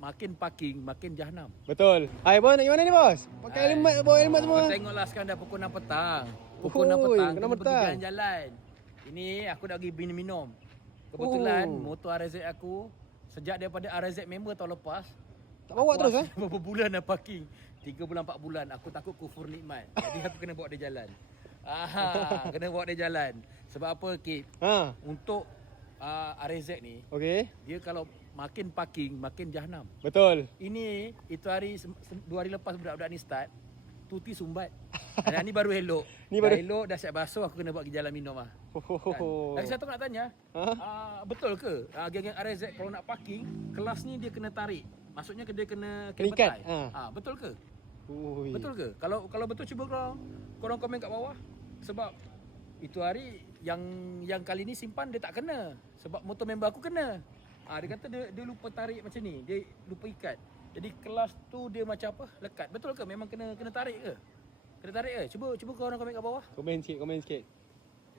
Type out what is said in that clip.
makin parking, makin jahanam. Betul. Hai bos, nak pergi mana ni bos? Pakai helmet, bawa helmet semua. Kau tengoklah sekarang dah pukul 6 petang. Pukul 6 Oi, petang, 6 kena pergi petang. jalan-jalan. Ini aku dah pergi minum. Kebetulan Oh. motor RZ aku, sejak daripada RZ member tahun lepas, Tak bawa terus berapa bulan dah parking? 3 bulan 4 bulan. Aku takut kufur nikmat. Jadi aku kena bawa dia jalan. Kena bawa dia jalan. Sebab apa, Kip? Ha. Untuk RZ ni, Okey. dia kalau makin parking, makin jahanam. Betul. Ini, itu hari, 2 hari lepas budak-budak ni start, tuti sumbat. Dan ni baru elok. Ni Dah baru- elok, dah siap basuh, aku kena bawa pergi jalan minum lah. Kan? Lagi satu nak tanya, betul ke geng-geng RZ kalau nak parking, kelas ni dia kena tarik? Maksudnya dia kena Kena betai. ikat, Betul ke? Ui. Betul ke? Kalau betul cuba korang komen kat bawah. Sebab itu hari yang kali ni simpan dia tak kena. Sebab motor member aku kena. Dia kata dia lupa tarik macam ni. Dia lupa ikat. Jadi kelas tu dia macam apa? Lekat. Betul ke? Memang kena tarik ke? Kena tarik ke? Cuba korang komen kat bawah. Komen sikit.